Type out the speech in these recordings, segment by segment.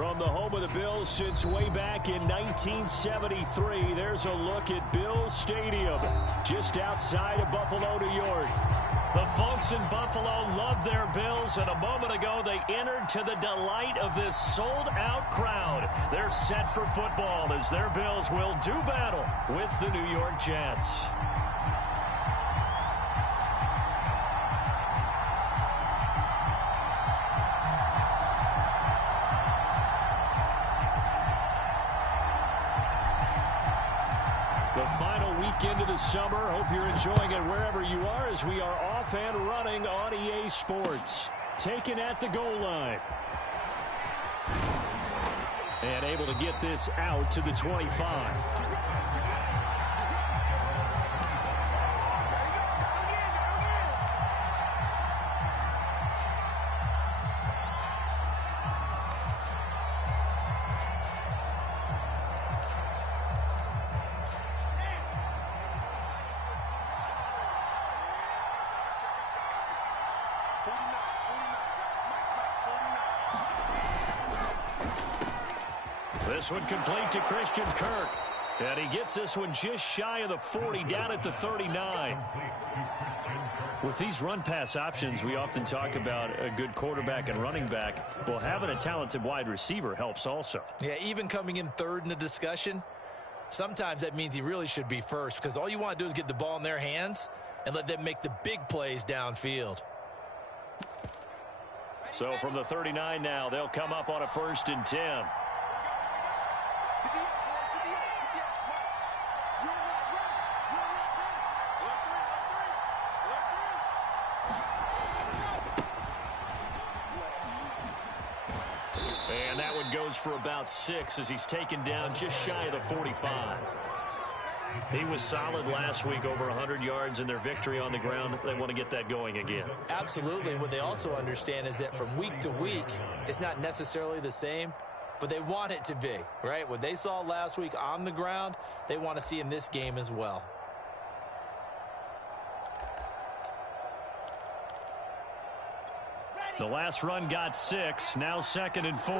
From the home of the Bills since way back in 1973, there's a look at Bills Stadium, just outside of Buffalo, New York. The folks in Buffalo love their Bills, and a moment ago they entered to the delight of this sold-out crowd. They're set for football as their Bills will do battle with the New York Jets. The final weekend of the summer. Hope you're enjoying it wherever you are as we are off and running on EA Sports. Taken at the goal line. And able to get this out to the 25. This one complete to Christian Kirk. And he gets this one just shy of the 40, down at the 39. With these run-pass options, we often talk about a good quarterback and running back. Well, having a talented wide receiver helps also. Yeah, even coming in third in the discussion, sometimes that means he really should be first, because all you want to do is get the ball in their hands and let them make the big plays downfield. So from the 39 now, they'll come up on a 1st and 10. And that one goes for about 6 as he's taken down just shy of the 45. He was solid last week, over 100 yards in their victory on the ground. They want to get that going again. Absolutely. What they also understand is that from week to week, it's not necessarily the same, but they want it to be, right? What they saw last week on the ground, they want to see in this game as well. The last run got 6, now 2nd and 4.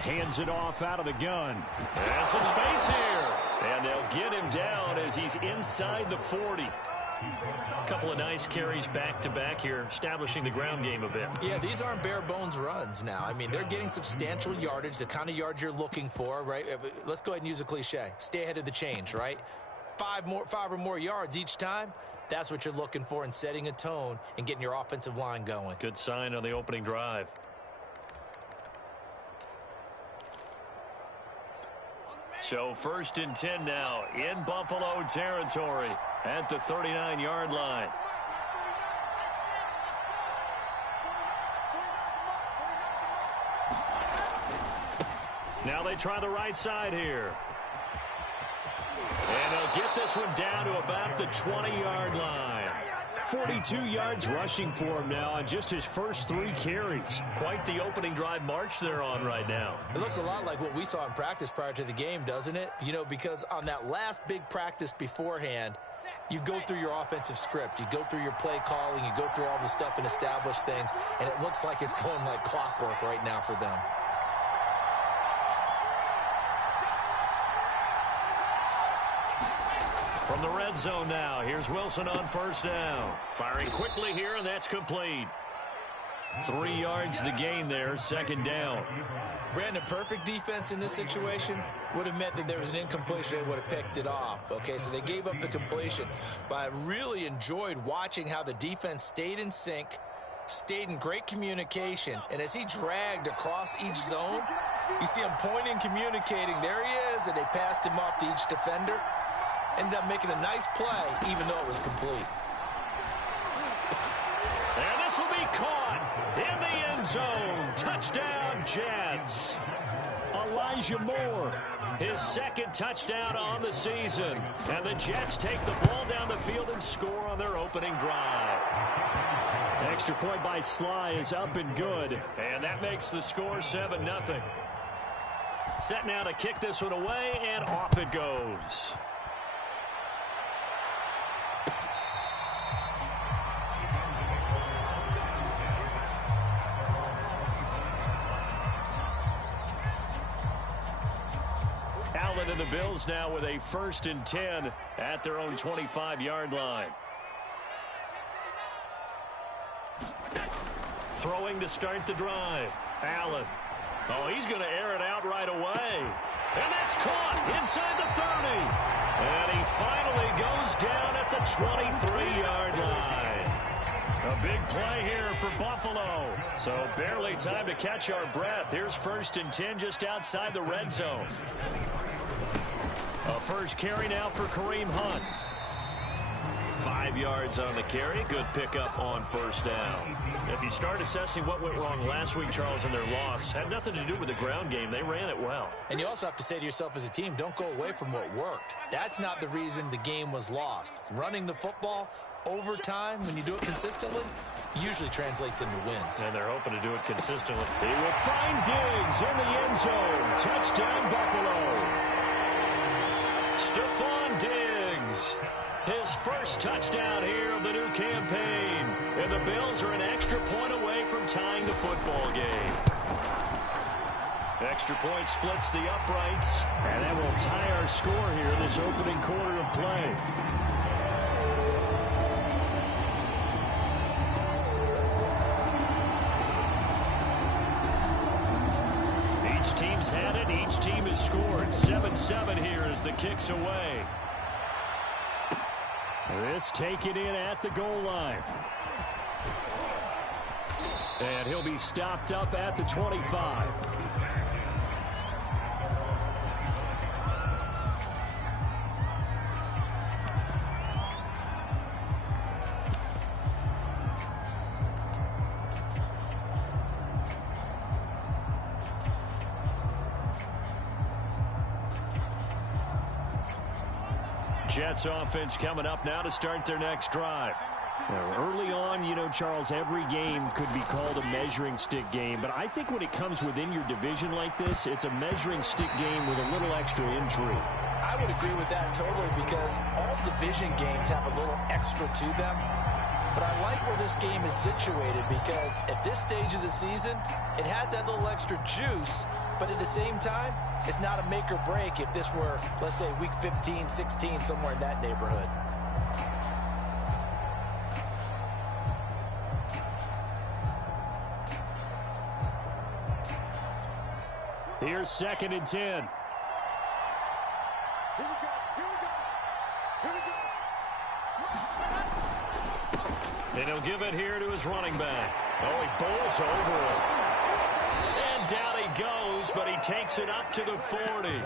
Hands it off out of the gun. And some space here. And they'll get him down as he's inside the 40. A couple of nice carries back-to-back here, establishing the ground game a bit. Yeah, these aren't bare-bones runs now. I mean, they're getting substantial yardage, the kind of yards you're looking for, right? Let's go ahead and use a cliche. Stay ahead of the change, right? 5 or more yards each time. That's what you're looking for in setting a tone and getting your offensive line going. Good sign on the opening drive. So 1st and 10 now in Buffalo territory at the 39-yard line. Now they try the right side here. And they'll get this one down to about the 20-yard line. 42 yards rushing for him now on just his first 3 carries. Quite the opening drive march they're on right now. It looks a lot like what we saw in practice prior to the game, doesn't it? You know, because on that last big practice beforehand, you go through your offensive script. You go through your play calling. You go through all the stuff and establish things. And it looks like it's going like clockwork right now for them. From the red zone now, here's Wilson on 1st down. Firing quickly here, and that's complete. 3 yards the gain there, 2nd down. Brandon, perfect defense in this situation would have meant that there was an incompletion. They would have picked it off. Okay, so they gave up the completion. But I really enjoyed watching how the defense stayed in sync, stayed in great communication. And as he dragged across each zone, you see him pointing, communicating. There he is, and they passed him off to each defender. Ended up making a nice play, even though it was complete. And this will be caught in the end zone. Touchdown, Jets. Elijah Moore, his 2nd touchdown on the season. And the Jets take the ball down the field and score on their opening drive. Extra point by Sly is up and good. And that makes the score 7-0. Set now to kick this one away, and off it goes. And the Bills now with a 1st and 10 at their own 25-yard line. Throwing to start the drive. Allen. Oh, he's going to air it out right away. And that's caught inside the 30. And he finally goes down at the 23-yard line. A big play here for Buffalo. So barely time to catch our breath. Here's 1st and 10 just outside the red zone. A first carry now for Kareem Hunt. 5 yards on the carry. Good pickup on 1st down. If you start assessing what went wrong last week, Charles, in their loss, had nothing to do with the ground game. They ran it well. And you also have to say to yourself as a team, don't go away from what worked. That's not the reason the game was lost. Running the football over time, when you do it consistently, usually translates into wins. And they're hoping to do it consistently. He will find Diggs in the end zone. Touchdown, Buffalo. Stephon Diggs. His first touchdown here of the new campaign. And the Bills are an extra point away from tying the football game. Extra point splits the uprights. And that will tie our score here in this opening quarter of play. Each team's had it. Each team has scored. 7-7 here as the kick's away. This taken in at the goal line. And he'll be stopped up at the 25. Jets offense coming up now to start their next drive. Early on, you know, Charles, every game could be called a measuring stick game. But I think when it comes within your division like this, it's a measuring stick game with a little extra intrigue. I would agree with that totally because all division games have a little extra to them. But I like where this game is situated because at this stage of the season, it has that little extra juice. But at the same time, it's not a make or break if this were, let's say, week 15, 16, somewhere in that neighborhood. Here's 2nd and 10. Here we go. And he'll give it here to his running back. Oh, he bowls over it. And down he goes, but he takes it up to the 40.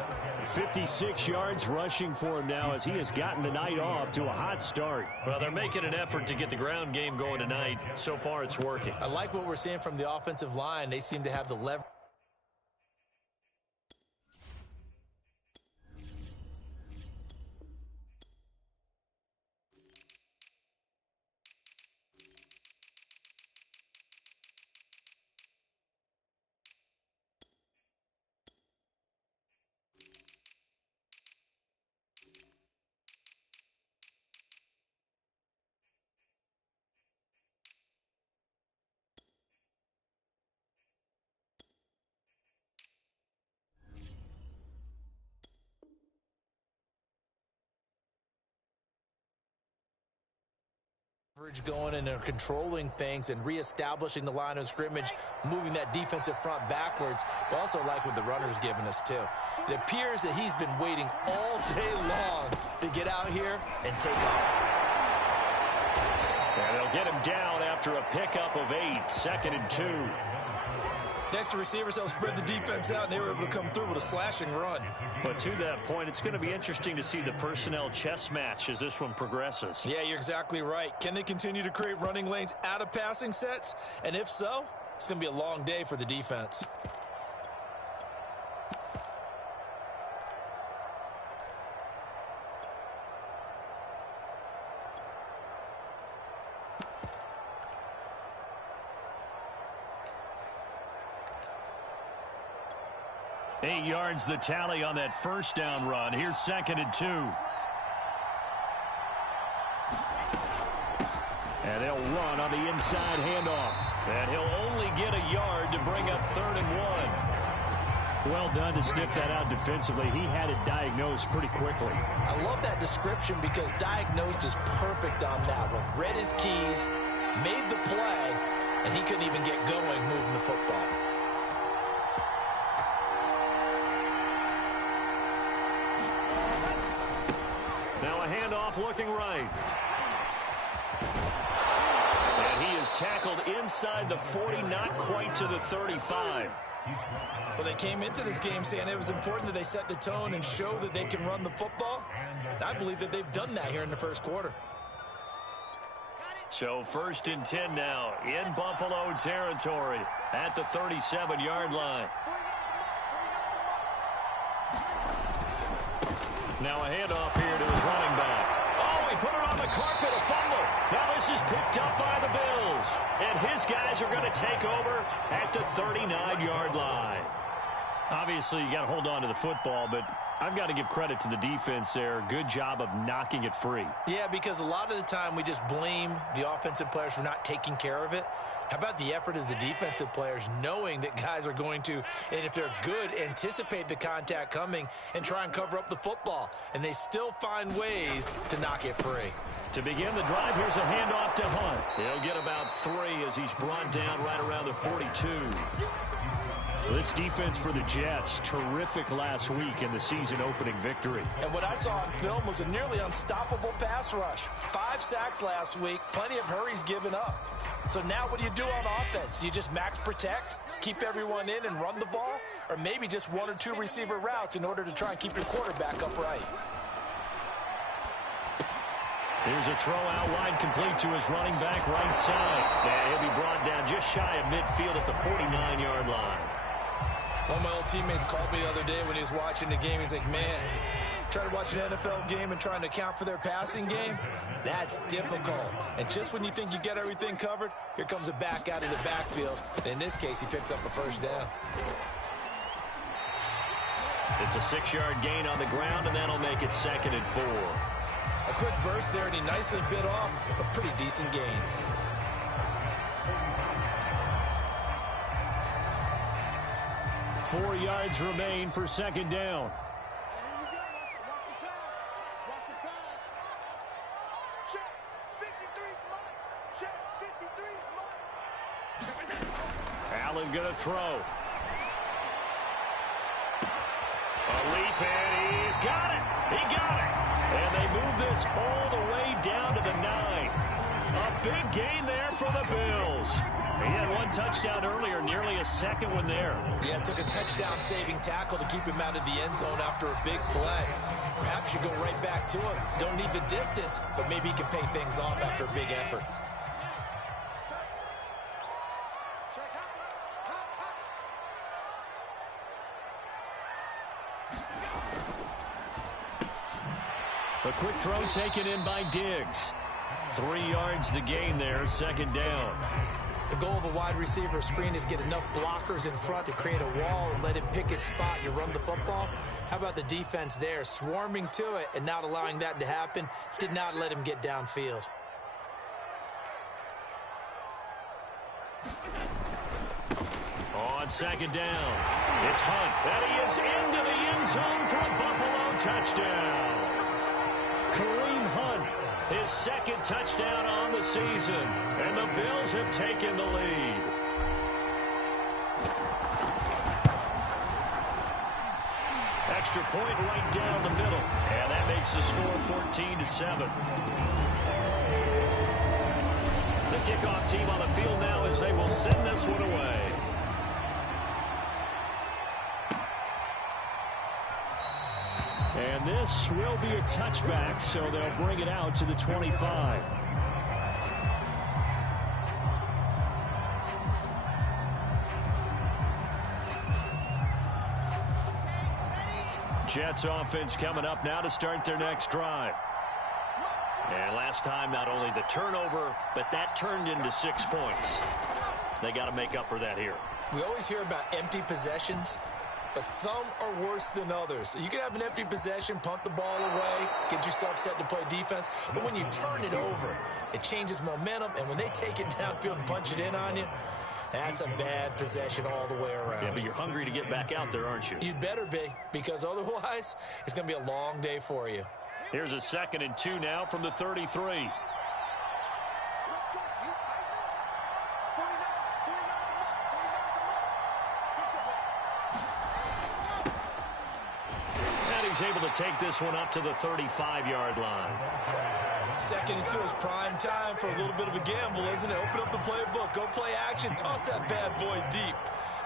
56 yards rushing for him now as he has gotten the night off to a hot start. Well, they're making an effort to get the ground game going tonight. So far, it's working. I like what we're seeing from the offensive line. They seem to have the leverage. Going and they're controlling things and reestablishing the line of scrimmage, moving that defensive front backwards, but also like what the runner's giving us too. It appears that he's been waiting all day long to get out here and take off. And they'll get him down after a pickup of 8, 2nd and 2. Next, the receivers help spread the defense out, and they were able to come through with a slashing run. But to that point, it's going to be interesting to see the personnel chess match as this one progresses. Yeah, you're exactly right. Can they continue to create running lanes out of passing sets? And if so, it's going to be a long day for the defense. Eight yards the tally on that first down run. Here's 2nd and 2. And they'll run on the inside handoff. And he'll only get a yard to bring up 3rd and 1. Well done to sniff that out defensively. He had it diagnosed pretty quickly. I love that description because diagnosed is perfect on that one. Read his keys, made the play, and he couldn't even get going moving the football. Now a handoff looking right. And he is tackled inside the 40, not quite to the 35. Well, they came into this game saying it was important that they set the tone and show that they can run the football. And I believe that they've done that here in the first quarter. So 1st and 10 now in Buffalo territory at the 37-yard line. Now a handoff here to his running back. Oh, he put it on the carpet, a fumble. Now this is picked up by the Bills. And his guys are going to take over at the 39-yard line. Obviously, you got to hold on to the football, but I've got to give credit to the defense there. Good job of knocking it free. Yeah, because a lot of the time we just blame the offensive players for not taking care of it. How about the effort of the defensive players knowing that guys are going to, and if they're good, anticipate the contact coming and try and cover up the football. And they still find ways to knock it free. To begin the drive, here's a handoff to Hunt. He'll get about 3 as he's brought down right around the 42. This defense for the Jets, terrific last week in the season-opening victory. And what I saw on film was a nearly unstoppable pass rush. 5 sacks last week, plenty of hurries given up. So now what do you do on offense? You just max protect, keep everyone in and run the ball, or maybe just 1 or 2 receiver routes in order to try and keep your quarterback upright. Here's a throw out wide, complete to his running back right side. And he'll be brought down just shy of midfield at the 49-yard line. One of my old teammates called me the other day when he was watching the game. He's like, man, trying to watch an NFL game and trying to account for their passing game, that's difficult. And just when you think you get everything covered, here comes a back out of the backfield. And in this case, he picks up a first down. It's a 6-yard gain on the ground, and that'll make it 2nd and 4. A quick burst there, and he nicely bit off a pretty decent gain. Four yards remain for 2nd down. Allen going to throw. A leap, and he's got it. He got it. And they move this all the way down to the 9. A big gain there for the Bills. He had 1 touchdown earlier, nearly a 2nd one there. Yeah, it took a touchdown-saving tackle to keep him out of the end zone after a big play. Perhaps you go right back to him. Don't need the distance, but maybe he can pay things off after a big effort. A quick throw taken in by Diggs. 3 yards the gain there, 2nd down. The goal of a wide receiver screen is get enough blockers in front to create a wall and let him pick his spot to run the football. How about the defense there, swarming to it and not allowing that to happen? Did not let him get downfield. On 2nd down, it's Hunt. And he is into the end zone for a Buffalo touchdown. Kareem Hunt, his 2nd touchdown on the season, and the Bills have taken the lead. Extra point right down the middle, and that makes the score 14-7. The kickoff team on the field now as they will send this one away. And this will be a touchback, so they'll bring it out to the 25. Jets offense coming up now to start their next drive. And last time, not only the turnover, but that turned into 6 points. They got to make up for that here. We always hear about empty possessions, but some are worse than others. You can have an empty possession, punt the ball away, get yourself set to play defense, but when you turn it over, it changes momentum, and when they take it downfield and punch it in on you, That's a bad possession all the way around. Yeah, but you're hungry to get back out there, aren't you? You'd better be, because otherwise it's going to be a long day for you. Here's a 2nd and 2 now from the 33. He's able to take this one up to the 35-yard line. 2nd and 2 is prime time for a little bit of a gamble, isn't it? Open up the playbook, go play action, toss that bad boy deep.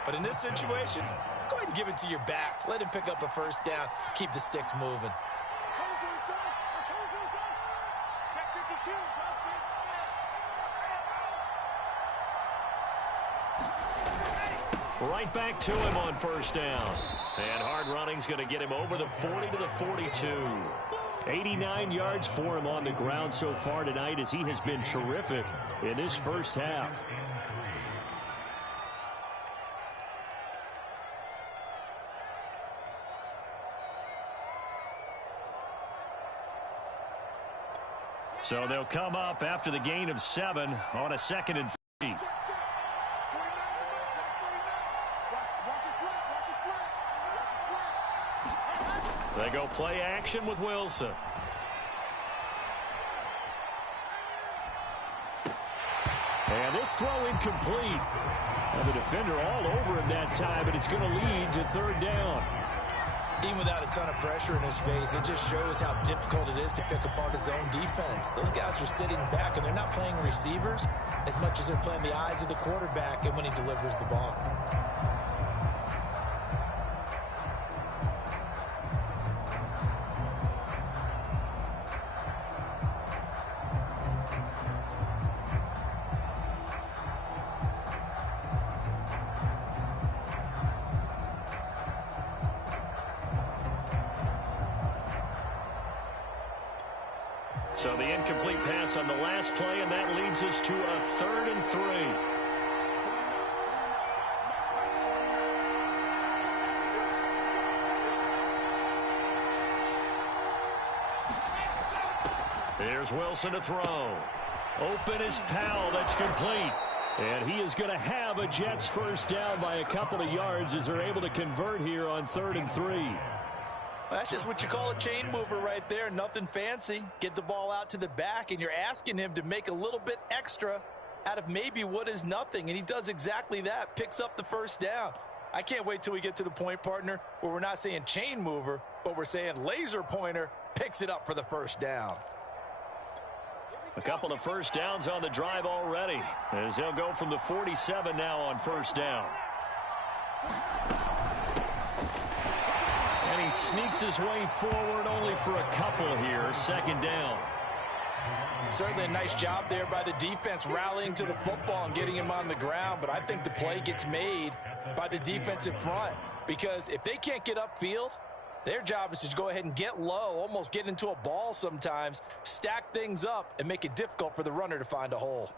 But in this situation, go ahead and give it to your back. Let him pick up a first down. Keep the sticks moving. Right back to him on first down. And hard running's going to get him over the 40 to the 42. 89 yards for him on the ground so far tonight, as he has been terrific in this first half. So they'll come up after the gain of 7 on a 2nd and 3. They go play action with Wilson. And this throw incomplete. And the defender all over him that time, but it's going to lead to 3rd down. Even without a ton of pressure in his face, it just shows how difficult it is to pick apart his own defense. Those guys are sitting back, and they're not playing receivers as much as they're playing the eyes of the quarterback and when he delivers the ball. So the incomplete pass on the last play, and that leads us to a 3rd and 3. Here's Wilson to throw. Open is Powell. That's complete. And he is going to have a Jets first down by a couple of yards as they're able to convert here on 3rd and 3. That's just what you call a chain mover right there. Nothing fancy. Get the ball out to the back, and you're asking him to make a little bit extra out of maybe what is nothing. And he does exactly that, picks up the first down. I can't wait till we get to the point, partner, where we're not saying chain mover, but we're saying laser pointer picks it up for the first down. A couple of first downs on the drive already, as they'll go from the 47 now on first down. And he sneaks his way forward only for a couple here. 2nd down. Certainly a nice job there by the defense rallying to the football and getting him on the ground. But I think the play gets made by the defensive front, because if they can't get upfield, their job is to go ahead and get low, almost get into a ball sometimes, stack things up, and make it difficult for the runner to find a hole.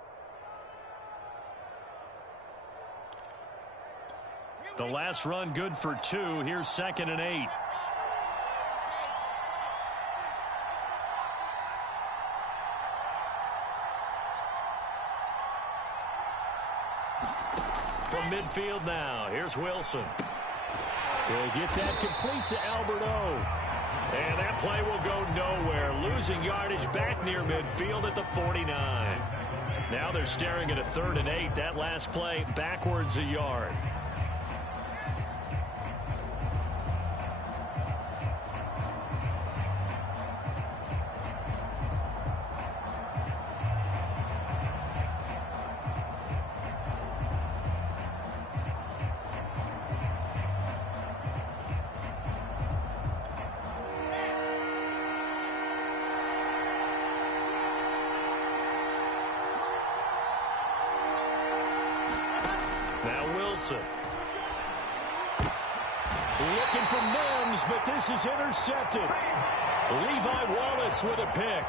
The last run good for 2. Here's 2nd and 8. From midfield now, here's Wilson. He'll get that complete to Alberto. And that play will go nowhere. Losing yardage back near midfield at the 49. Now they're staring at a 3rd and 8. That last play backwards a yard. Looking for Mims, but this is intercepted. Levi Wallace with a pick.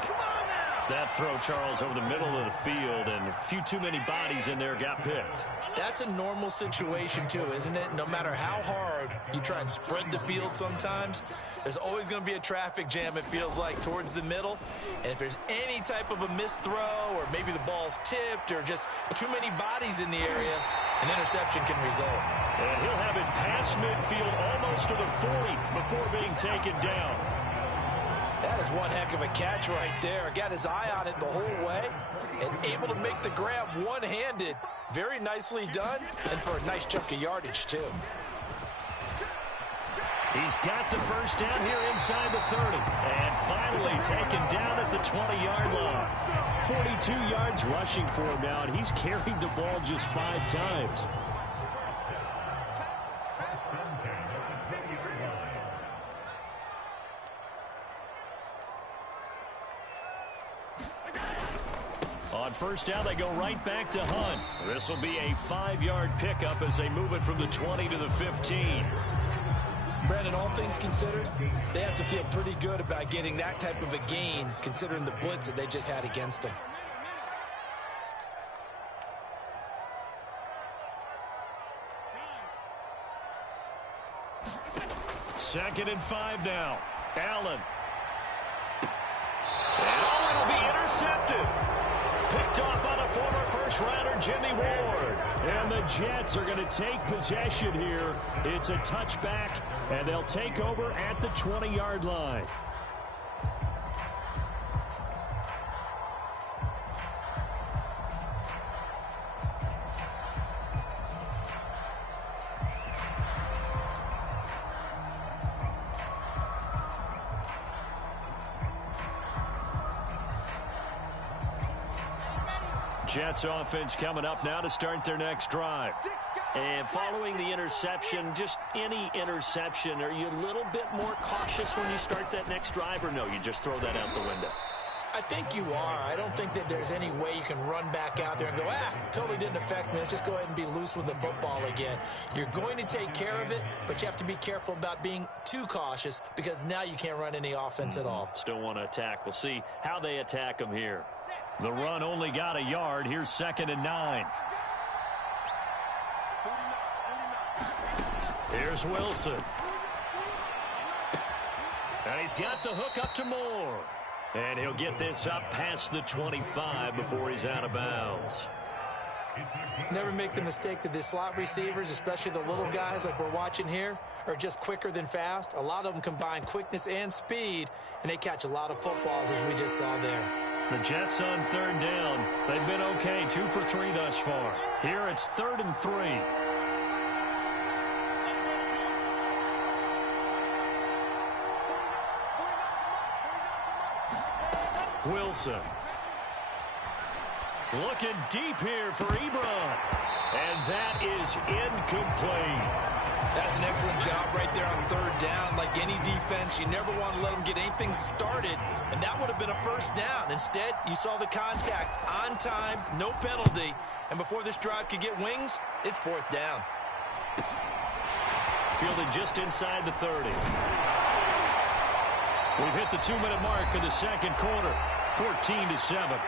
That throw, Charles, over the middle of the field, and a few too many bodies in there got picked. That's a normal situation, too, isn't it? No matter how hard you try and spread the field sometimes, there's always going to be a traffic jam, it feels like, towards the middle. And if there's any type of a missed throw, or maybe the ball's tipped, or just too many bodies in the area, An interception can result. And he'll have it past midfield almost to the 40 before being taken down. That is one heck of a catch right there. Got his eye on it the whole way and able to make the grab one-handed. Very nicely done, and for a nice chunk of yardage, too. He's got the first down here inside the 30. And finally taken down at the 20-yard line. 42 yards rushing for him now, and he's carried the ball just 5 times. On first down, they go right back to Hunt. This will be a 5-yard pickup as they move it from the 20 to the 15. Brandon, all things considered, they have to feel pretty good about getting that type of a gain, considering the blitz that they just had against them. Second and 5 now. Allen. And it'll be intercepted. Picked off by the former first-rounder, Jimmy Ward. And the Jets are going to take possession here. It's a touchback, and they'll take over at the 20-yard line. Jets offense coming up now to start their next drive. And following the interception, just any interception, are you a little bit more cautious when you start that next drive, or no, you just throw that out the window? I think you are. I don't think that there's any way you can run back out there and go, totally didn't affect me. Let's just go ahead and be loose with the football again. You're going to take care of it, but you have to be careful about being too cautious because now you can't run any offense at all. Still want to attack. We'll see how they attack them here. The run only got a yard. Here's 2nd and 9. Here's Wilson. And he's got the hook up to Moore. And he'll get this up past the 25 before he's out of bounds. Never make the mistake that the slot receivers, especially the little guys like we're watching here, are just quicker than fast. A lot of them combine quickness and speed, and they catch a lot of footballs as we just saw there. The Jets on 3rd down. They've been okay, 2 for 3 thus far. Here it's 3rd and 3. Wilson. Looking deep here for Ebron. And that is incomplete. That's an excellent job right there on 3rd down. Like any defense, you never want to let them get anything started, and that would have been a first down. Instead, you saw the contact on time, no penalty, and before this drive could get wings, it's 4th down. Fielded just inside the 30. We've hit the 2-minute mark of the second quarter, 14-7.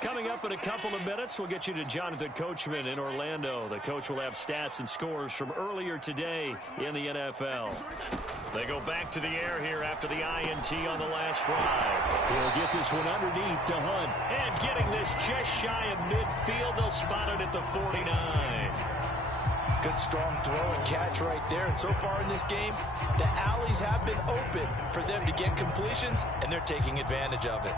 Coming up in a couple of minutes, we'll get you to Jonathan Coachman in Orlando. The coach will have stats and scores from earlier today in the NFL. They go back to the air here after the INT on the last drive. He'll get this one underneath to Hunt. And getting this just shy of midfield, they'll spot it at the 49. Good strong throw and catch right there. And so far in this game, the alleys have been open for them to get completions, and they're taking advantage of it.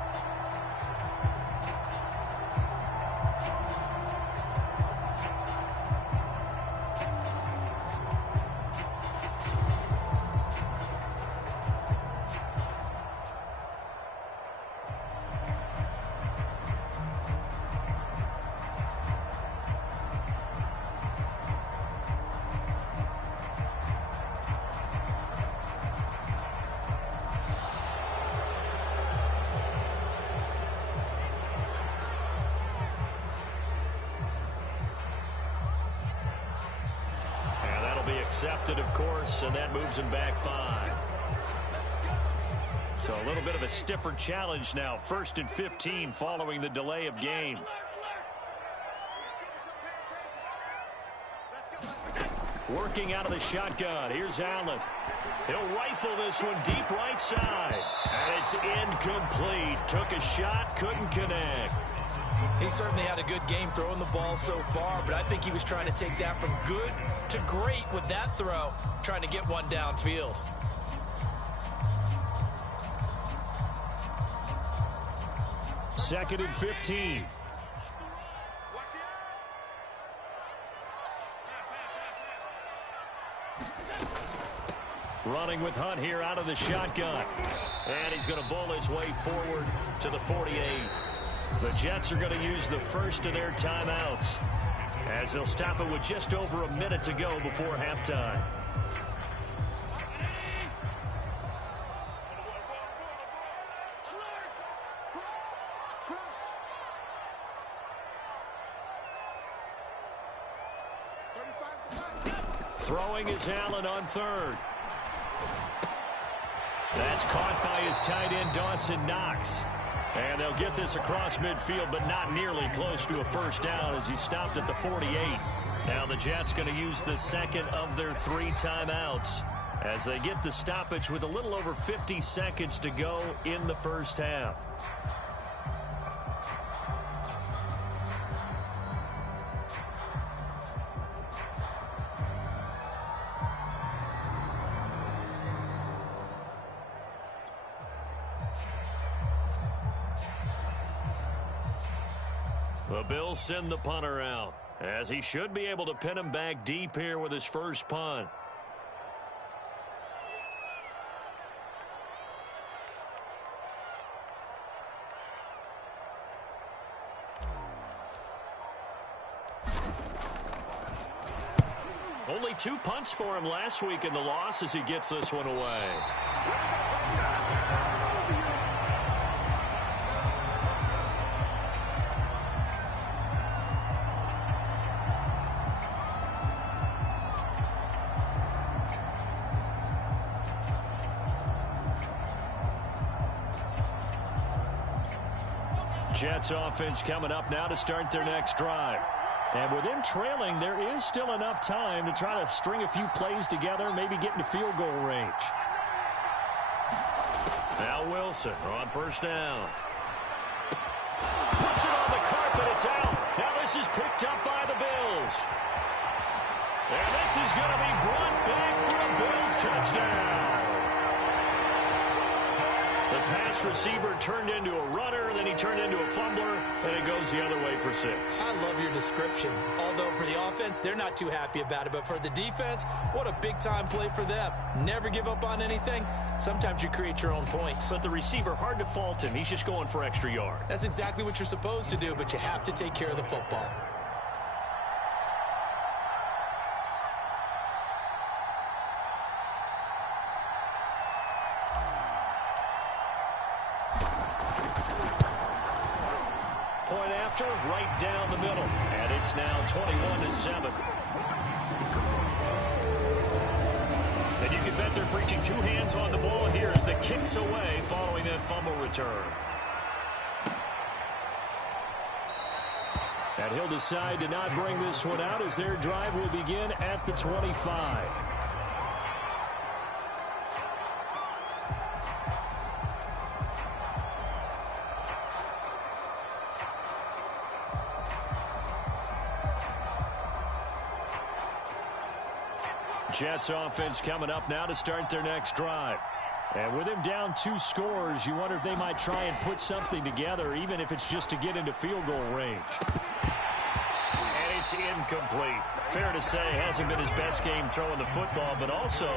Accepted, of course, and that moves him back 5. So a little bit of a stiffer challenge now. 1st and 15 following the delay of game. Working out of the shotgun. Here's Allen. He'll rifle this one deep right side. And it's incomplete. Took a shot, couldn't connect. He certainly had a good game throwing the ball so far, but I think he was trying to take that from good to great with that throw, trying to get one downfield. Second and 15. Running with Hunt here out of the shotgun. And he's going to bull his way forward to the 48. The Jets are going to use the first of their timeouts, as they'll stop it with just over a minute to go before halftime. Throwing is Allen on third. That's caught by his tight end, Dawson Knox. And they'll get this across midfield, but not nearly close to a first down as he stopped at the 48. Now the Jets going to use the second of their 3 timeouts as they get the stoppage with a little over 50 seconds to go in the first half. The Bills send the punter out, as he should be able to pin him back deep here with his first punt. Only 2 punts for him last week in the loss as he gets this one away. Jets offense coming up now to start their next drive. And with them trailing, there is still enough time to try to string a few plays together, maybe get into field goal range. Now Wilson on first down. Puts it on the carpet, it's out. Now this is picked up by the Bills. And this is going to be brought back for a Bills touchdown. The pass receiver turned into a runner, then he turned into a fumbler, and it goes the other way for 6. I love your description. Although for the offense, they're not too happy about it. But for the defense, what a big-time play for them. Never give up on anything. Sometimes you create your own points. But the receiver, hard to fault him. He's just going for extra yard. That's exactly what you're supposed to do, but you have to take care of the football. Right down the middle, and it's now 21-7. And you can bet they're preaching 2 hands on the ball here as the kick's away following that fumble return. And he'll decide to not bring this one out as their drive will begin at the 25. Jets offense coming up now to start their next drive. And with him down 2 scores, you wonder if they might try and put something together, even if it's just to get into field goal range. And it's incomplete. Fair to say, hasn't been his best game throwing the football, but also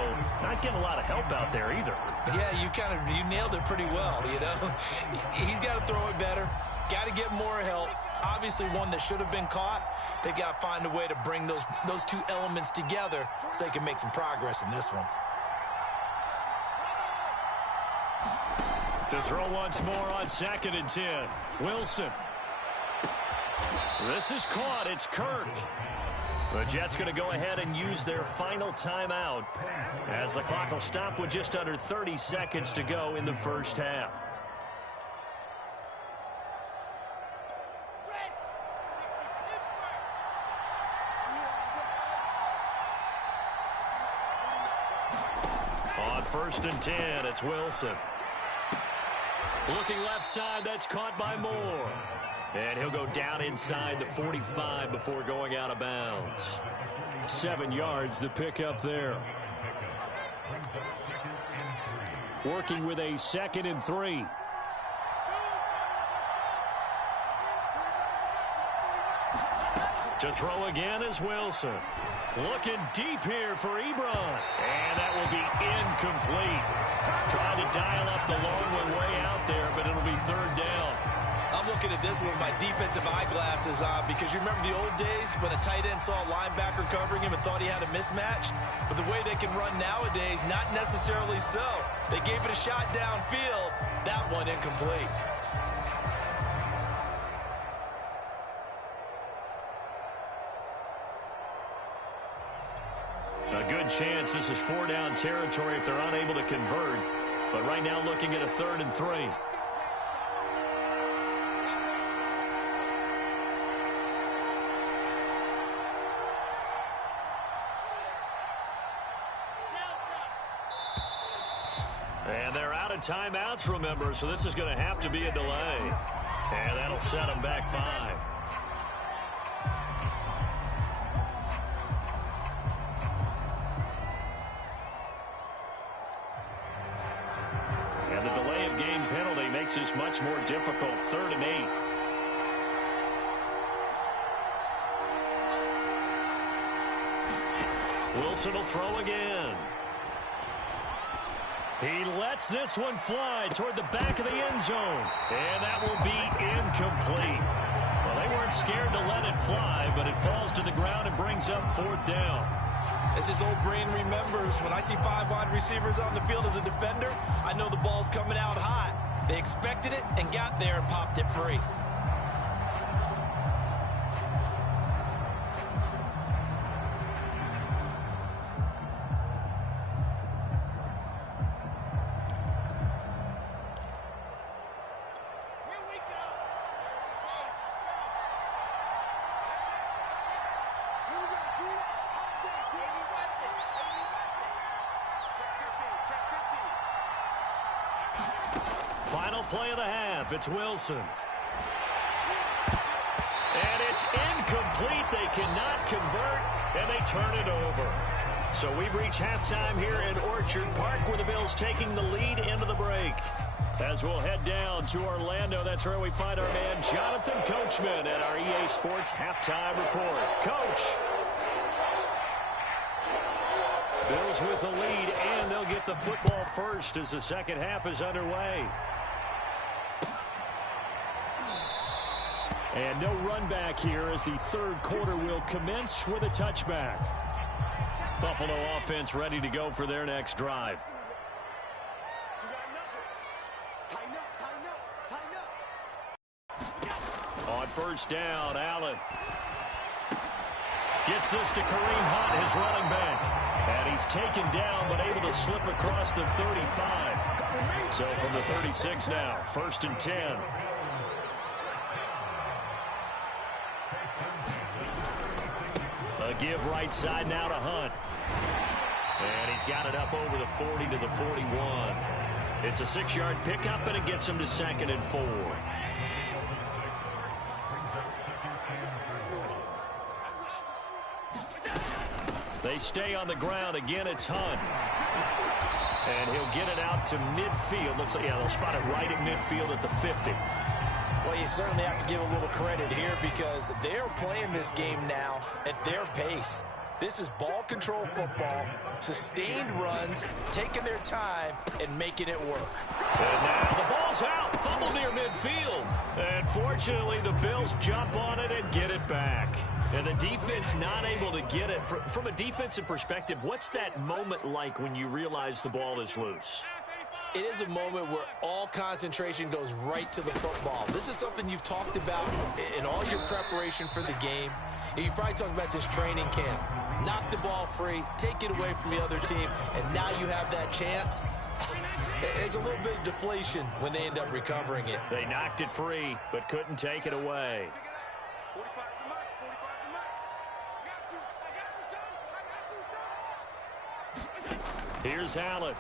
not getting a lot of help out there either. Yeah, you nailed it pretty well, you know. He's got to throw it better. Got to get more help. Obviously one that should have been caught. They've got to find a way to bring those 2 elements together so they can make some progress in this one. To throw once more on 2nd and 10. Wilson. This is caught. It's Kirk. The Jets going to go ahead and use their final timeout as the clock will stop with just under 30 seconds to go in the first half. first and 10. It's Wilson. Looking left side, that's caught by Moore. And he'll go down inside the 45 before going out of bounds. 7 yards, the pickup there. Working with a 2nd and 3. To throw again is Wilson. Looking deep here for Ebron. And that will be incomplete. Trying to dial up the long one way out there, but it'll be 3rd down. I'm looking at this with my defensive eyeglasses on because you remember the old days when a tight end saw a linebacker covering him and thought he had a mismatch? But the way they can run nowadays, not necessarily so. They gave it a shot downfield. That one incomplete. A good chance this is 4-down territory if they're unable to convert. But right now looking at a 3rd and 3. And they're out of timeouts, remember, so this is going to have to be a delay. And that'll set them back 5. And the delay of game penalty makes this much more difficult. 3rd and 8. Wilson will throw again. He lets this one fly toward the back of the end zone. And that will be incomplete. Well, they weren't scared to let it fly, but it falls to the ground and brings up 4th down. As his old brain remembers, when I see 5 wide receivers on the field as a defender, I know the ball's coming out hot. They expected it and got there and popped it free. Final play of the half. It's Wilson. And it's incomplete. They cannot convert, and they turn it over. So we've reached halftime here in Orchard Park, where the Bills taking the lead into the break. As we'll head down to Orlando, that's where we find our man Jonathan Coachman at our EA Sports Halftime Report. Coach. Bills with the lead, and they'll get the football first as the second half is underway. And no run back here as the 3rd quarter will commence with a touchback. Buffalo offense ready to go for their next drive. On 1st down, Allen gets this to Kareem Hunt, his running back. And he's taken down, but able to slip across the 35. So from the 36 now, 1st and 10. A give right side now to Hunt. And he's got it up over the 40 to the 41. It's a 6-yard pickup, and it gets him to 2nd and 4. They stay on the ground. Again, it's Hunt. And he'll get it out to midfield. Looks like, yeah, they'll spot it right at midfield at the 50. Well, you certainly have to give a little credit here because they're playing this game now at their pace. This is ball control football, sustained runs, taking their time, and making it work. And now the ball's out, fumble near midfield. And fortunately, the Bills jump on it and get it back. And the defense not able to get it. From a defensive perspective, what's that moment like when you realize the ball is loose? It is a moment where all concentration goes right to the football. This is something you've talked about in all your preparation for the game. And you probably talked about since training camp. Knock the ball free, take it away from the other team, and now you have that chance. There's a little bit of deflation when they end up recovering it. They knocked it free, but couldn't take it away. Here's Allen.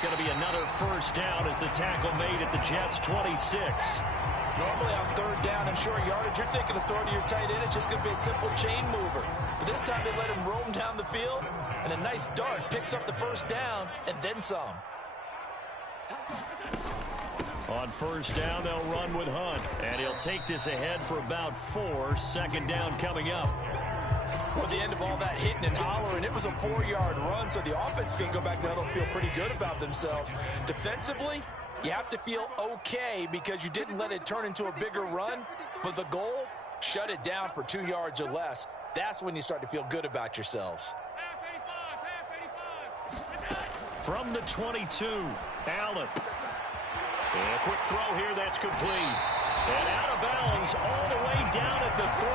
it's going to be another first down as the tackle made at the Jets' 26. Normally on third down and short yardage, you're thinking of throwing to your tight end. It's just going to be a simple chain mover. But this time they let him roam down the field, and a nice dart picks up the first down and then some. On first down, they'll run with Hunt, and he'll take this ahead for about 4. Second down coming up. Well, at the end of all that hitting and hollering, it was a 4-yard run, so the offense is going to go back to huddle and feel pretty good about themselves. Defensively, you have to feel okay because you didn't let it turn into a bigger run, but the goal, shut it down for 2 yards or less. That's when you start to feel good about yourselves. From the 22, Allen. And a quick throw here, that's complete. And out of bounds all the way down at the 3.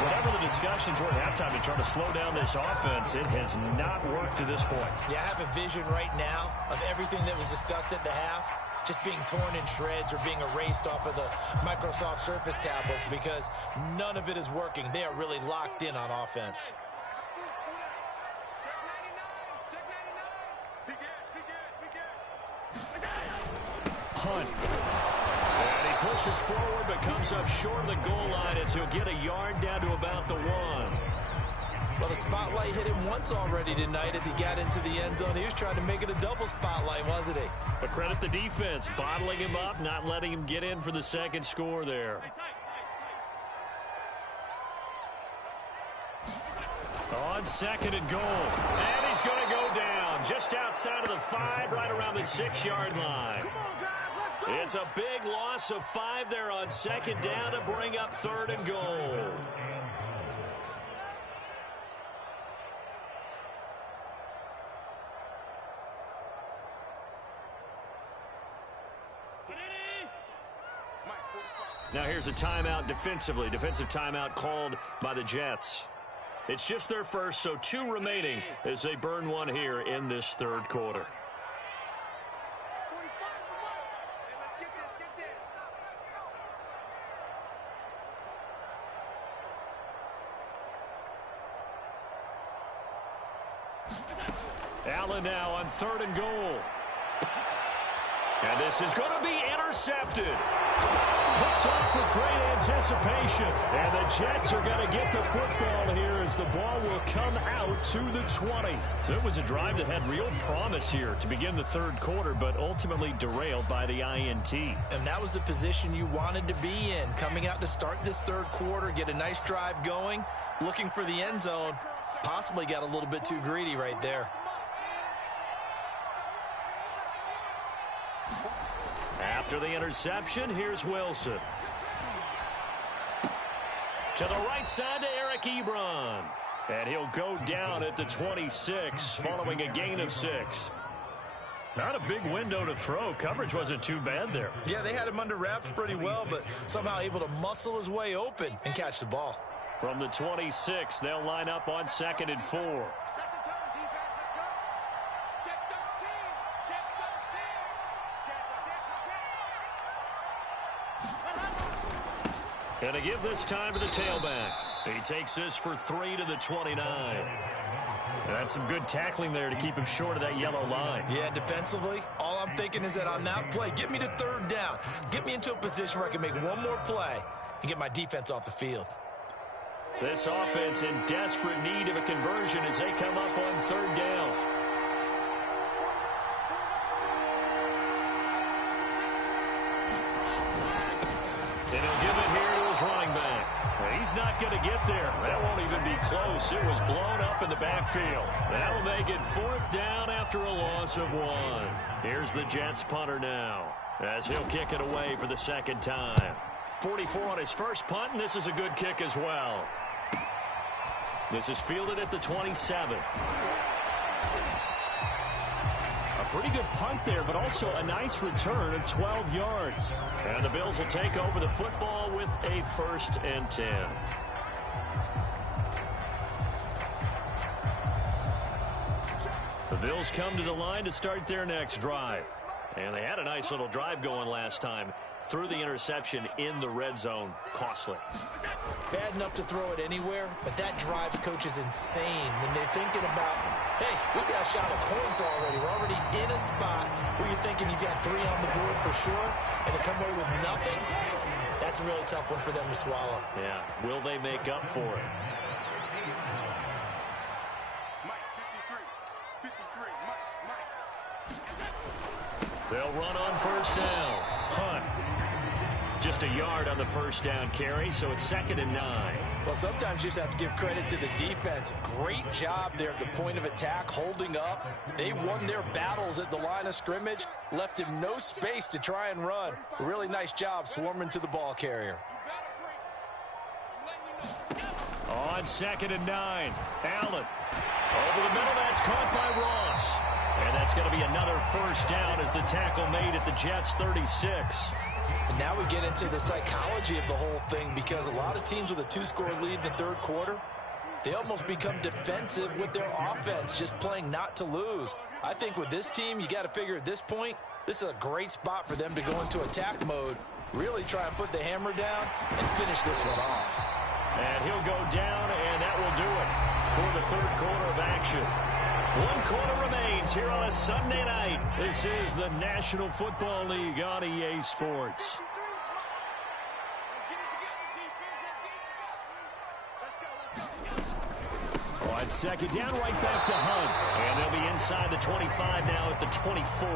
Whatever the discussions were at halftime to try to slow down this offense, it has not worked to this point. Yeah, I have a vision right now of everything that was discussed at the half just being torn in shreds or being erased off of the Microsoft Surface tablets because none of it is working. They are really locked in on offense. Hunt. And he pushes forward but comes up short of the goal line as he'll get a yard down to about the 1. Well, the spotlight hit him once already tonight as he got into the end zone. He was trying to make it a double spotlight, wasn't he? But credit the defense, bottling him up, not letting him get in for the second score there. On second and goal. And he's going to go down just outside of the 5, right around the 6-yard line. It's a big loss of 5 there on second down to bring up third and goal. Now here's a timeout defensively. Defensive timeout called by the Jets. It's just their first, so 2 remaining as they burn one here in this third quarter. Allen now on third and goal. And this is going to be intercepted. Picked off with great anticipation. And the Jets are going to get the football here as the ball will come out to the 20. So it was a drive that had real promise here to begin the third quarter, but ultimately derailed by the INT. And that was the position you wanted to be in. Coming out to start this third quarter, get a nice drive going, looking for the end zone. Possibly got a little bit too greedy right there. After the interception, here's Wilson. To the right side to Eric Ebron. And he'll go down at the 26 following a gain of 6. Not a big window to throw. Coverage wasn't too bad there. Yeah, they had him under wraps pretty well, but somehow able to muscle his way open and catch the ball. From the 26, they'll line up on second and 4. And to give this time to the tailback. He takes this for 3 to the 29. That's some good tackling there to keep him short of that yellow line. Yeah, defensively, all I'm thinking is that on that play, get me to third down. Get me into a position where I can make one more play and get my defense off the field. This offense in desperate need of a conversion as they come up on third down. And he'll give it here to his running back. He's not going to get there. That won't even be close. It was blown up in the backfield. That'll make it fourth down after a loss of 1. Here's the Jets punter now as he'll kick it away for the second time. 44 on his first punt, and this is a good kick as well. This is fielded at the 27. A pretty good punt there, but also a nice return of 12 yards. And the Bills will take over the football with a 1st and 10. The Bills come to the line to start their next drive. And they had a nice little drive going last time. Threw the interception in the red zone. Costly. Bad enough to throw it anywhere, but that drives coaches insane when they're thinking about, hey, We got a shot at points already. We're already in a spot where you're thinking you got 3 on the board for sure, and to come away with nothing, that's a really tough one for them to swallow. Yeah, will they make up for it? They'll run on first down. Hunt. Just a yard on the first down carry, so it's 2nd and 9. Well, sometimes you just have to give credit to the defense. Great job there at the point of attack, holding up. They won their battles at the line of scrimmage, left him no space to try and run. A really nice job swarming to the ball carrier. On 2nd and 9, Allen. Over the middle, that's caught by Ross. And that's going to be another first down as the tackle made at the Jets' 36. And now we get into the psychology of the whole thing, because a lot of teams with a 2-score lead in the third quarter, they almost become defensive with their offense, just playing not to lose. I think with this team, you got to figure at this point, this is a great spot for them to go into attack mode, really try and put the hammer down and finish this one off. And he'll go down, and that will do it for the third quarter of action. 1 quarter remains here on a Sunday night. This is the National Football League on EA Sports. On 2nd down, right back to Hunt. And they'll be inside the 25 now at the 24.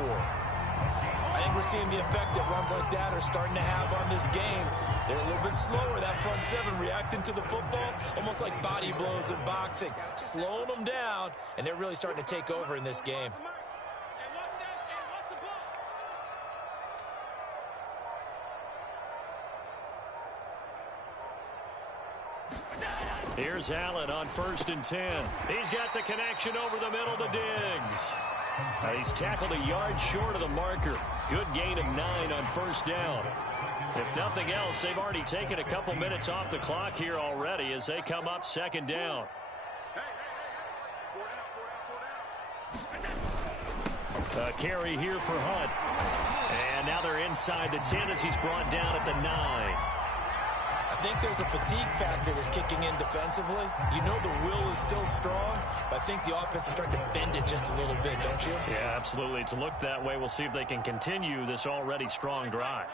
I think we're seeing the effect that runs like that are starting to have on this game. They're a little bit slower, that front 7, reacting to the football, almost like body blows in boxing, slowing them down, and they're really starting to take over in this game. Here's Allen on 1st and 10. He's got the connection over the middle to Diggs. He's tackled a yard short of the marker. Good gain of 9 on first down. If nothing else, they've already taken a couple minutes off the clock here already as they come up 2nd down. A carry here for Hunt. And now they're inside the 10 as he's brought down at the 9. I think there's a fatigue factor that's kicking in defensively. You know the will is still strong, but I think the offense is starting to bend it just a little bit, don't you? Yeah, absolutely. It's looked that way. We'll see if they can continue this already strong drive.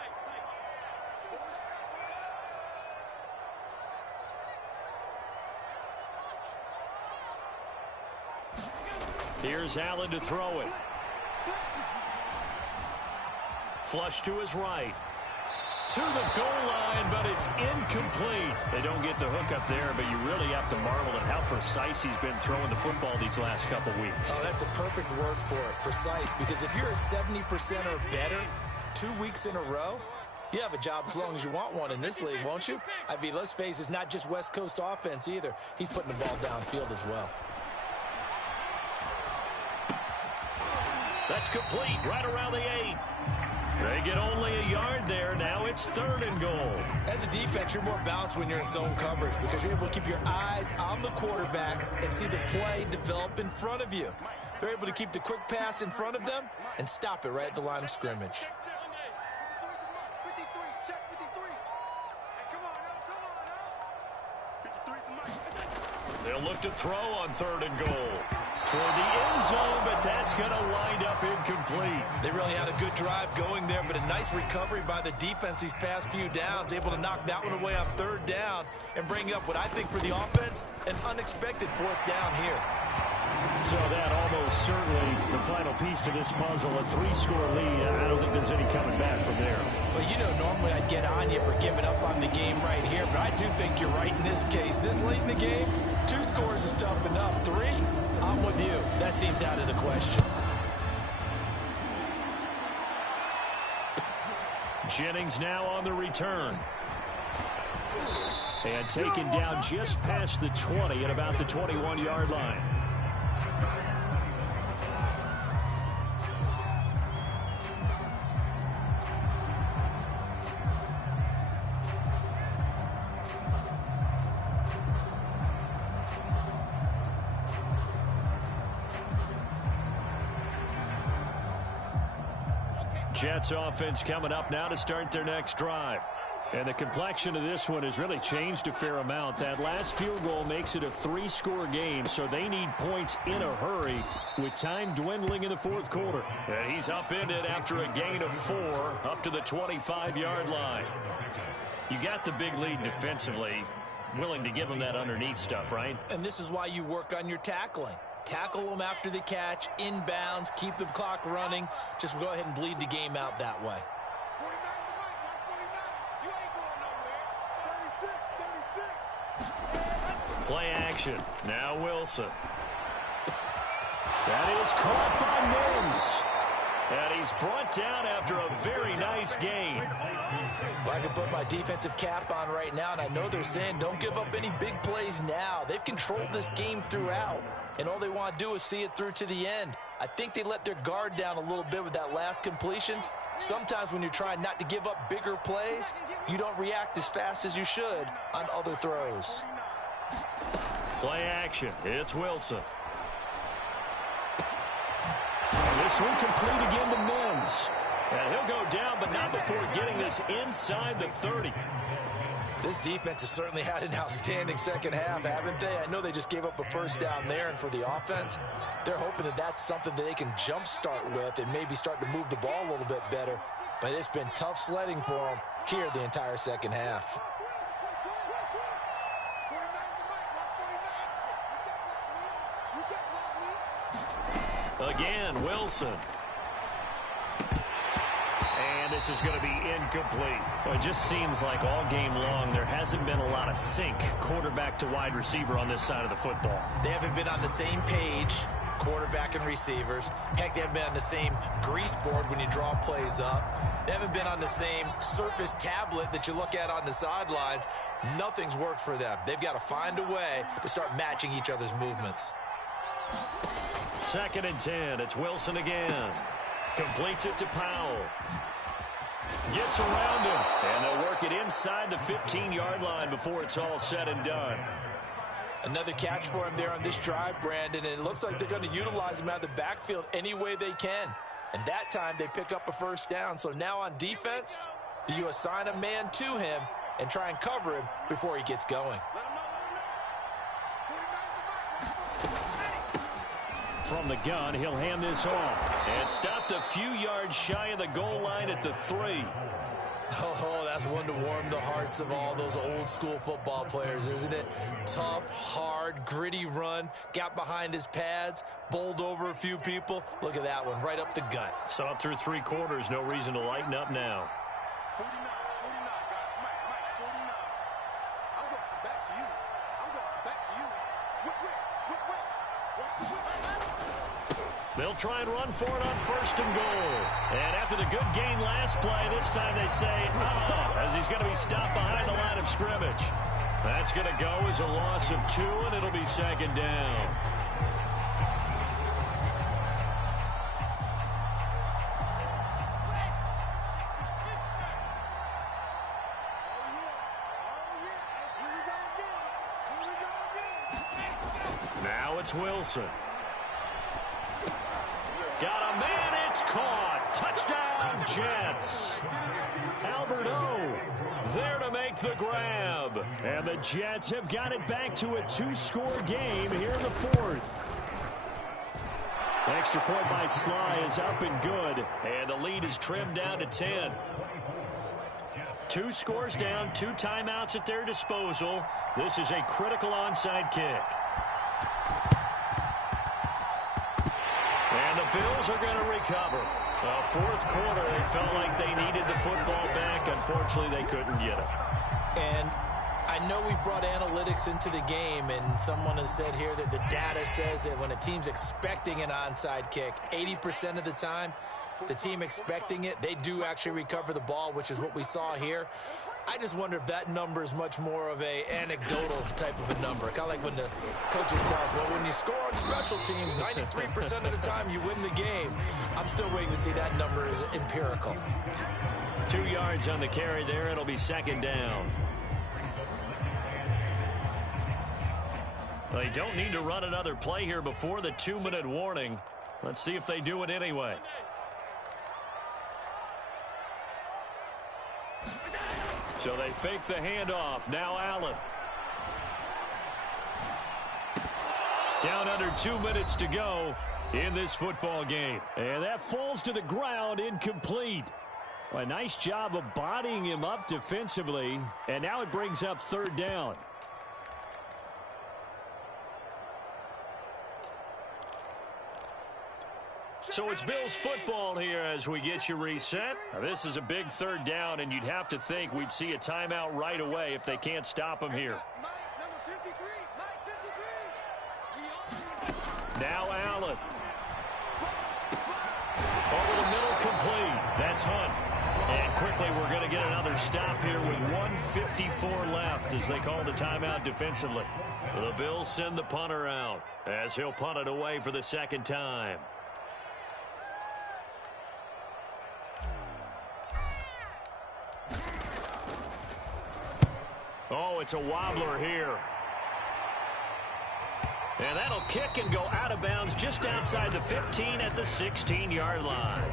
Here's Allen to throw it. Flush to his right. To the goal line, but it's incomplete. They don't get the hook up there, but you really have to marvel at how precise he's been throwing the football these last couple weeks. Oh, that's the perfect word for it, precise. Because if you're at 70% or better 2 weeks in a row, you have a job as long as you want one in this league, won't you? I mean, let's face it, it's not just West Coast offense either. He's putting the ball downfield as well. That's complete right around the 8. They get only a yard there. Now it's 3rd and goal. As a defense, you're more balanced when you're in zone coverage because you're able to keep your eyes on the quarterback and see the play develop in front of you. They're able to keep the quick pass in front of them and stop it right at the line of scrimmage. They'll look to throw on 3rd and goal. Toward the end zone, but that's going to wind up incomplete. They really had a good drive going there, but a nice recovery by the defense these past few downs, able to knock that one away on 3rd down and bring up what I think for the offense, an unexpected 4th down here. So that almost certainly the final piece to this puzzle, a 3-score lead. I don't think there's any coming back from there. Well, you know, normally I'd get on you for giving up on the game right here, but I do think you're right in this case. This late in the game, 2 scores is tough enough. 3, I'm with you. That seems out of the question. Jennings now on the return. And taken down just past the 20 at about the 21-yard line. Jets offense coming up now to start their next drive. And the complexion of this one has really changed a fair amount. That last field goal makes it a 3-score game, so they need points in a hurry with time dwindling in the fourth quarter. And he's upended after a gain of 4 up to the 25-yard line. You got the big lead defensively, willing to give them that underneath stuff, right? And this is why you work on your tackling. Tackle them after the catch, inbounds, keep the clock running. Just go ahead and bleed the game out that way. Play action. Now Wilson. That is caught by Mims. And he's brought down after a very nice gain. Well, I can put my defensive cap on right now, and I know they're saying don't give up any big plays now. They've controlled this game throughout, and all they want to do is see it through to the end. I think they let their guard down a little bit with that last completion. Sometimes when you're trying not to give up bigger plays, you don't react as fast as you should on other throws. Play action. It's Wilson. This one complete again to Mims. And he'll go down, but not before getting this inside the 30. This defense has certainly had an outstanding second half, haven't they? I know they just gave up a first down there, and for the offense, they're hoping that that's something that they can jumpstart with and maybe start to move the ball a little bit better. But it's been tough sledding for them here the entire second half. Again, Wilson. And this is going to be incomplete. Well, it just seems like all game long there hasn't been a lot of sync quarterback to wide receiver on this side of the football. They haven't been on the same page, quarterback and receivers. Heck, they haven't been on the same grease board when you draw plays up. They haven't been on the same surface tablet that you look at on the sidelines. Nothing's worked for them. They've got to find a way to start matching each other's movements. 2nd and 10. It's Wilson again. Completes it to Powell. Gets around him. And they'll work it inside the 15-yard line before it's all said and done. Another catch for him there on this drive, Brandon. And it looks like they're going to utilize him out of the backfield any way they can. And that time they pick up a first down. So now on defense, do you assign a man to him and try and cover him before he gets going? From the gun, he'll hand this off. And stopped a few yards shy of the goal line at the 3. Oh, that's one to warm the hearts of all those old school football players, isn't it? Tough, hard, gritty run. Got behind his pads, bowled over a few people. Look at that one, right up the gut. So up through 3 quarters, no reason to lighten up now. 49, guys. Mike, 49. I'm going back to you. They'll try and run for it on 1st and goal. And after the good gain last play, this time they say, as he's going to be stopped behind the line of scrimmage. That's going to go as a loss of 2, and it'll be 2nd down. Now it's Wilson. Got a man, it's caught. Touchdown, Jets. Albert O there to make the grab. And the Jets have got it back to a 2-score game here in the 4th. The extra point by Sly is up and good. And the lead is trimmed down to 10. 2 scores down, 2 timeouts at their disposal. This is a critical onside kick. And the Bills are going to recover. 4th quarter, they felt like they needed the football back. Unfortunately, they couldn't get it. And I know we brought analytics into the game, and someone has said here that the data says that when a team's expecting an onside kick, 80% of the time, the team expecting it, they do actually recover the ball, which is what we saw here. I just wonder if that number is much more of a anecdotal type of a number. Kind of like when the coaches tell us, well, when you score on special teams, 93% of the time you win the game. I'm still waiting to see that number is empirical. 2 yards on the carry there. It'll be 2nd down. They don't need to run another play here before the 2-minute warning. Let's see if they do it anyway. So they fake the handoff. Now Allen. Down under 2 minutes to go in this football game. And that falls to the ground incomplete. A nice job of bodying him up defensively. And now it brings up third down. So it's Bills football here as we get you reset. Now, this is a big third down, and you'd have to think we'd see a timeout right away if they can't stop him here. Now Allen. Over the middle, complete. That's Hunt. And quickly we're going to get another stop here with 1:54 left as they call the timeout defensively. The Bills send the punter out as he'll punt it away for the second time. Oh, it's a wobbler here. And that'll kick and go out of bounds just outside the 15 at the 16-yard line.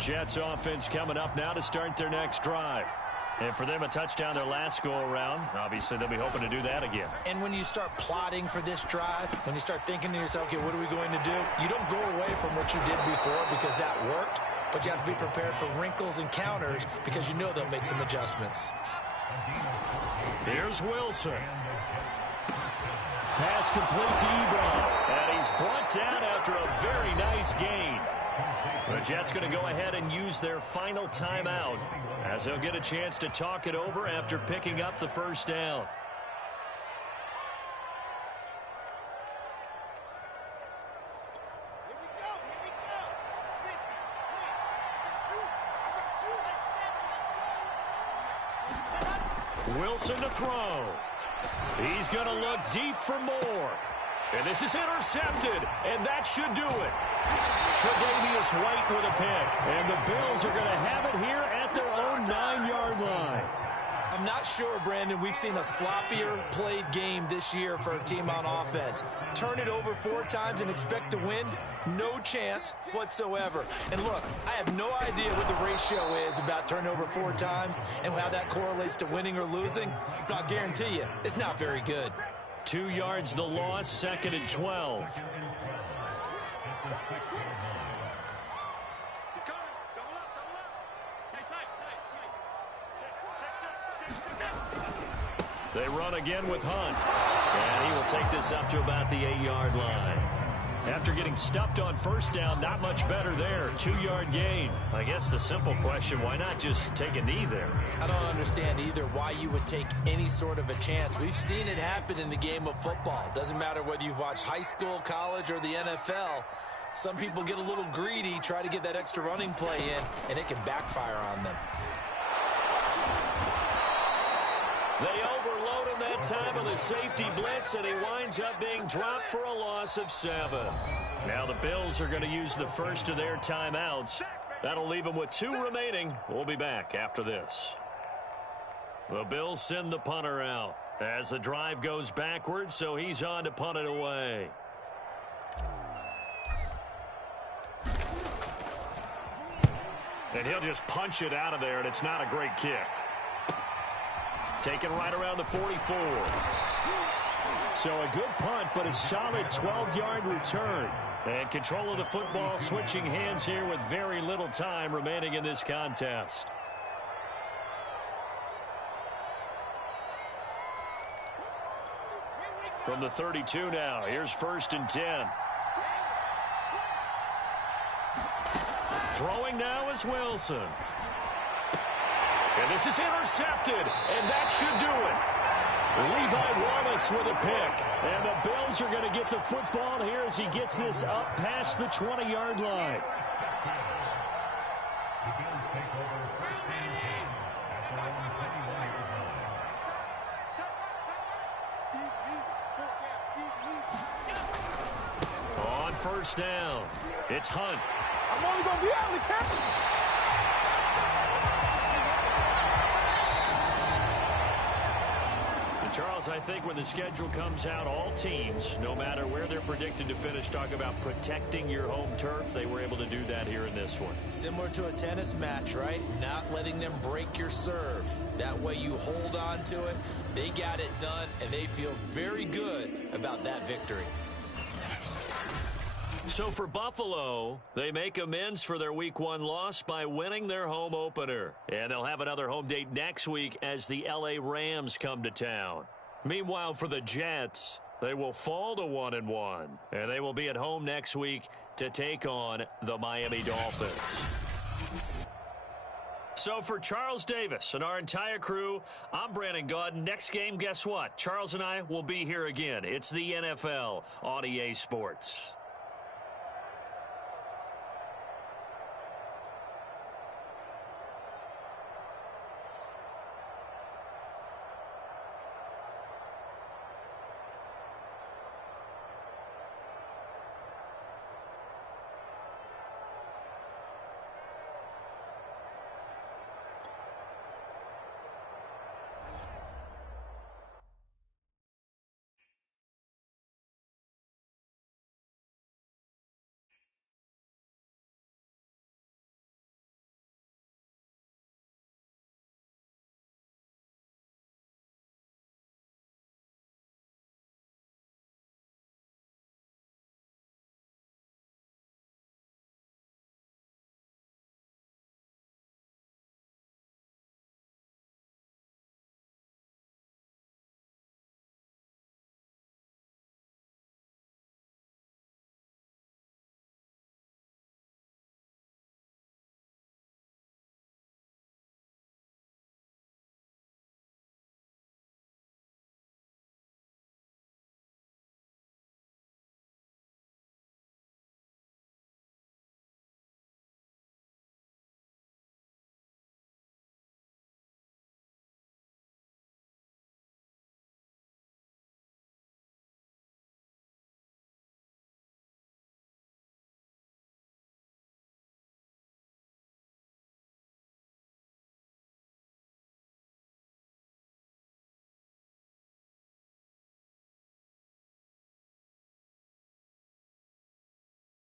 Jets offense coming up now to start their next drive. And for them, a touchdown their last go-around. Obviously, they'll be hoping to do that again. And when you start plotting for this drive, when you start thinking to yourself, okay, what are we going to do? You don't go away from what you did before because that worked, but you have to be prepared for wrinkles and counters because you know they'll make some adjustments. Here's Wilson. Pass complete to Ebron. And he's brought down after a very nice gain. The Jets going to go ahead and use their final timeout as they'll get a chance to talk it over after picking up the first down. Wilson to throw. He's going to look deep for more. And this is intercepted, and that should do it. Tre'Davious White with a pick. And the Bills are going to have it here at their own 9-yard line. I'm not sure, Brandon, we've seen a sloppier played game this year for a team on offense. Turn it over 4 times and expect to win? No chance whatsoever. And look, I have no idea what the ratio is about turnover 4 times and how that correlates to winning or losing. But I'll guarantee you, it's not very good. 2 yards the loss, 2nd and 12. They run again with Hunt. And he will take this up to about the 8-yard line. After getting stuffed on first down, not much better there. 2-yard gain. I guess the simple question, why not just take a knee there? I don't understand either why you would take any sort of a chance. We've seen it happen in the game of football. Doesn't matter whether you've watched high school, college, or the NFL. Some people get a little greedy, try to get that extra running play in, and it can backfire on them. They overload him that time with a safety blitz, and he winds up being dropped for a loss of 7. Now the Bills are going to use the first of their timeouts. That'll leave them with 2 remaining. We'll be back after this. The Bills send the punter out as the drive goes backwards, so he's on to punt it away. And he'll just punch it out of there, and it's not a great kick. Taken right around the 44. So a good punt, but a solid 12-yard return. And control of the football switching hands here with very little time remaining in this contest. From the 32 now, here's 1st and 10. Throwing now is Wilson. And this is intercepted, and that should do it. Levi Wallace with a pick. And the Bills are going to get the football here as he gets this up past the 20-yard line. On first down, it's Hunt. I'm only going to be able to catch it. Charles, I think when the schedule comes out, all teams, no matter where they're predicted to finish, talk about protecting your home turf. They were able to do that here in this one. Similar to a tennis match, right? Not letting them break your serve. That way you hold on to it. They got it done, and they feel very good about that victory. So for Buffalo, they make amends for their Week 1 loss by winning their home opener. And they'll have another home date next week as the L.A. Rams come to town. Meanwhile, for the Jets, they will fall to 1-1. And they will be at home next week to take on the Miami Dolphins. So for Charles Davis and our entire crew, I'm Brandon Gaudin. Next game, guess what? Charles and I will be here again. It's the NFL on EA Sports.